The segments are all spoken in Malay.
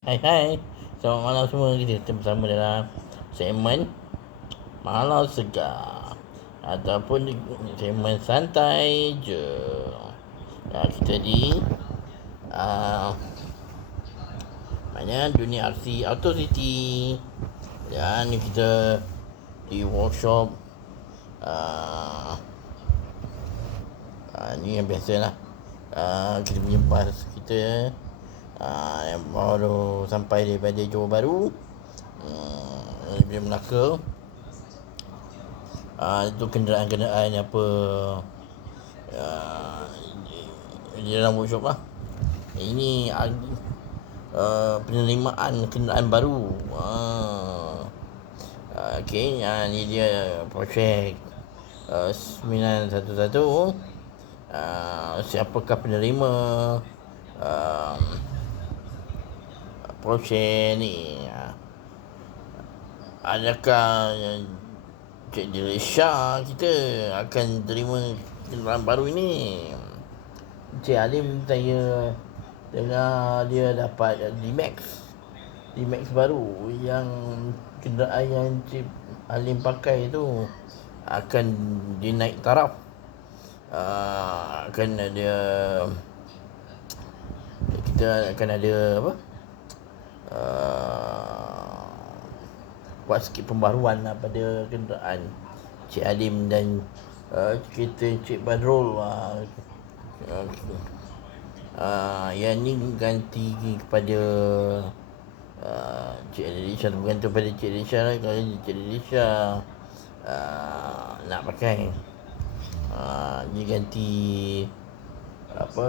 Hai, selamat malam semua. Kita bersama dalam segmen Malam Segar ataupun segmen santai je. Kita di uh, mana dunia RC Auto City. Dan kita di workshop uh, ni yang biasa lah. Kita punya bas kita yang baru sampai daripada Johor Bahru, di Melaka. Itu kenderaan-kenderaan apa uh, di dalam workshop lah. Ini penerimaan kenderaan baru. Okey, ni dia projek 911. Siapakah penerima projek ni? Adakah Cik Dirisha kita akan terima kenderaan baru ini? Cik Alim, saya dengar dia dapat D-Max baru. Yang kenderaan yang Cik Alim pakai tu akan dinaik taraf. Akan ada, kita akan ada apa, buat sikit pembaruan lah pada kenderaan Cik Alim dan kereta Cik Badrul. Yang ni ganti kepada Cik Alicia, bergantung pada Cik Alicia lah. Kalau Cik Alicia nak pakai, dia ganti apa,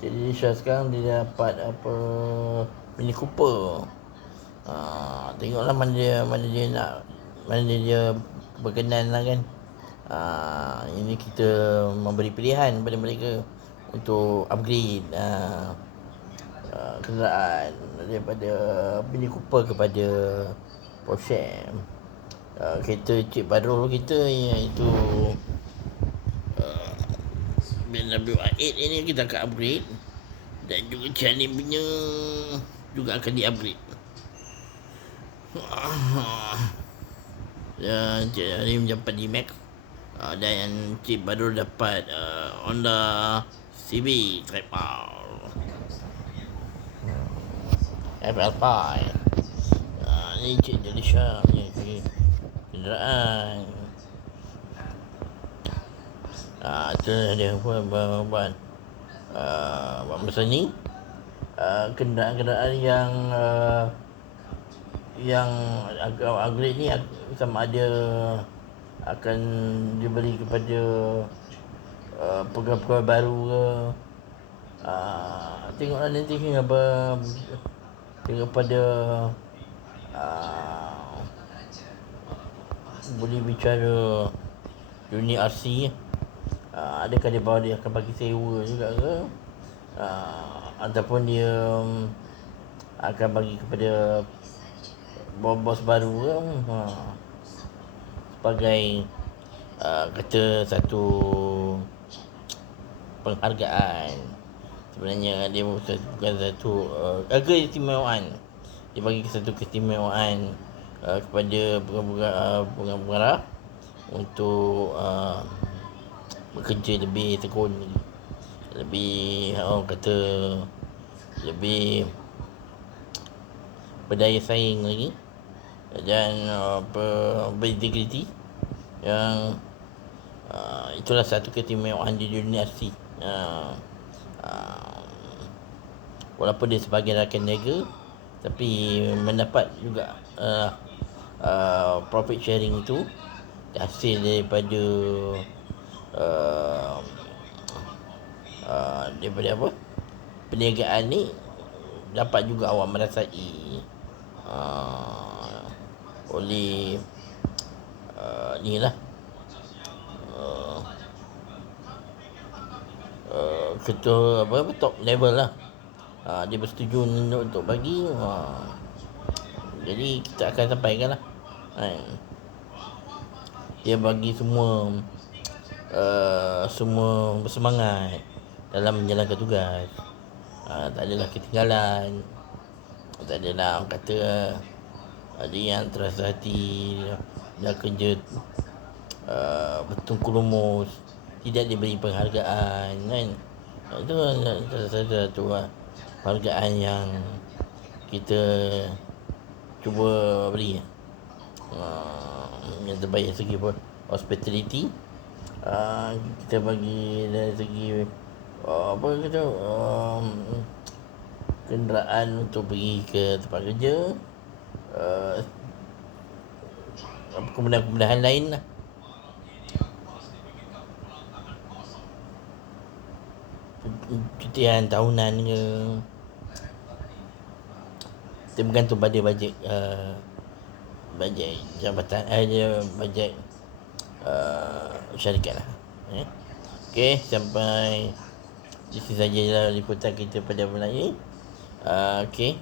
Cik Alicia sekarang dia dapat apa, Mini Cooper. Tengoklah mana dia nak, mana dia berkenan lah kan. Ini kita memberi pilihan kepada mereka untuk upgrade kenderaan daripada Mini Cooper kepada Porsche. Kereta Cik Badrul kita iaitu BMW i8 ini kita akan upgrade, dan juga Cik punya juga akan di-upgrade. Dan Cik Alim dapat D-Max, dan Cik Badrul dapat Honda CB Type R FL5. Ni Cik Delisha punya kenderaan. Itu dia buat masa ni kenderaan-kenderaan yang agak upgrade ni sama ada akan diberi kepada pegawai-pegawai baru ke. Tengoklah nanti tengok pada boleh bicara dunia RC. Adakah dia akan bagi sewa juga ke, ataupun dia akan bagi kepada bos baru ke, sebagai kata satu penghargaan. Sebenarnya dia bukan satu keistimewaan. Dia bagi satu keistimewaan kepada pengarah untuk bekerja lebih tekun, lebih kata lebih berdaya saing lagi, dan berintegriti. Yang itulah satu keistimewaan di dunia RC. Walaupun dia sebagai rakan niaga, tapi mendapat juga profit sharing itu hasil daripada daripada apa, perniagaan ni. Dapat juga awak merasai oleh ni lah, ketua apa top level lah. Dia bersetuju untuk bagi. Jadi kita akan sampaikan lah. Dia bagi semua semua bersemangat dalam menjalankan tugas. Tak adalah ketinggalan, tak adalah orang kata ada yang terasa hati, dah kerja bertungku lumus, tidak diberi penghargaan kan. Itu satu penghargaan yang kita cuba beri. Yang terbaik dari segi hospitality, kita bagi dari segi apa kata kenderaan untuk pergi ke tempat kerja, kemudahan-kemudahan lain lah. Cutian tahunan ke, kita bergantung pada bajet bajet jabatan, bajet syarikat lah. Okey, sampai di sini sajalah liputan kita pada malam ini. Okey,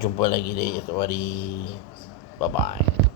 jumpa lagi di esok hari. Bye bye.